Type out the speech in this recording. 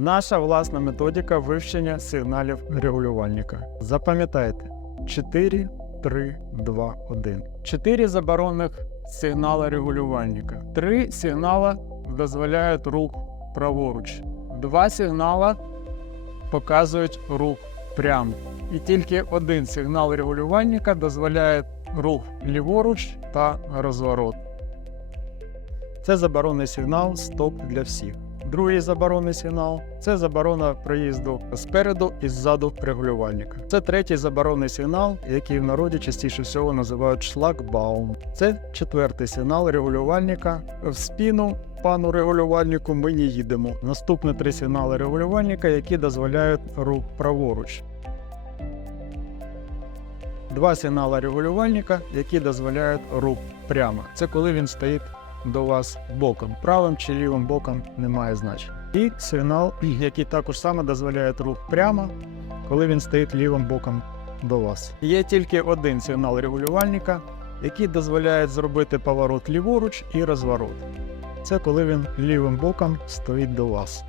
Наша власна методика вивчення сигналів регулювальника. Запам'ятайте 4, 3, 2, 1. 4 заборонених сигнала регулювальника. 3 сигнала дозволяють рух праворуч. 2 сигнала показують рух прямо. І тільки один сигнал регулювальника дозволяє рух ліворуч та розворот. Це заборонний сигнал стоп для всіх. Другий заборонний сигнал це заборона проїзду спереду і ззаду регулювальника. Це третій заборонний сигнал, який в народі частіше всього називають шлагбаум. Це четвертий сигнал регулювальника. В спину пану регулювальнику ми не їдемо. Наступні три сигнали регулювальника, які дозволяють рух праворуч. Два сигнали регулювальника, які дозволяють рух прямо. Це коли він стоїть до вас боком. Правим чи лівим боком немає значення. І сигнал, який також саме дозволяє рух прямо, коли він стоїть лівим боком до вас. Є тільки один сигнал регулювальника, який дозволяє зробити поворот ліворуч і розворот. Це коли він лівим боком стоїть до вас.